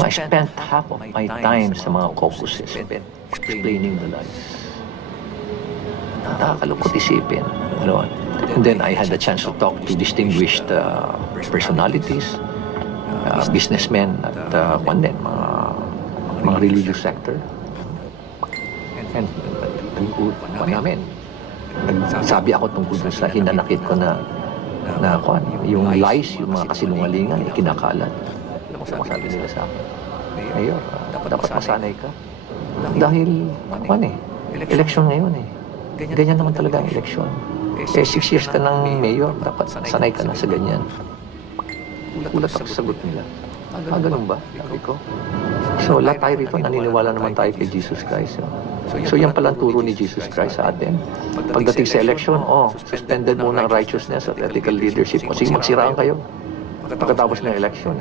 I spent half of my time sa mga caucuses explaining the lies. Nakakalungkot isipin. And then I had the chance to talk to distinguished personalities, businessmen at mga religious sector. And namin, nagsabi ako tungkol sa hinanakit ko na yung lies, yung mga kasinungalingan, kinakalat. Alam mo sabi nila sa akin, Mayor, dapat masanay ka. Dahil, eleksyon ngayon Ganyan naman talaga ang eleksyon. 6 years ka ng mayor, dapat sanay ka na sa ganyan. Ulat ako sa sagot nila. Ganun ba? Sabi ko. So, lahat tayo rito, naniniwala naman tayo kay Jesus Christ. So, yan palang turo ni Jesus Christ sa atin. Pagdating sa eleksyon, suspended muna ang righteousness at ethical leadership. O sige, magsiraan kayo. Pagkatapos ng eleksyon,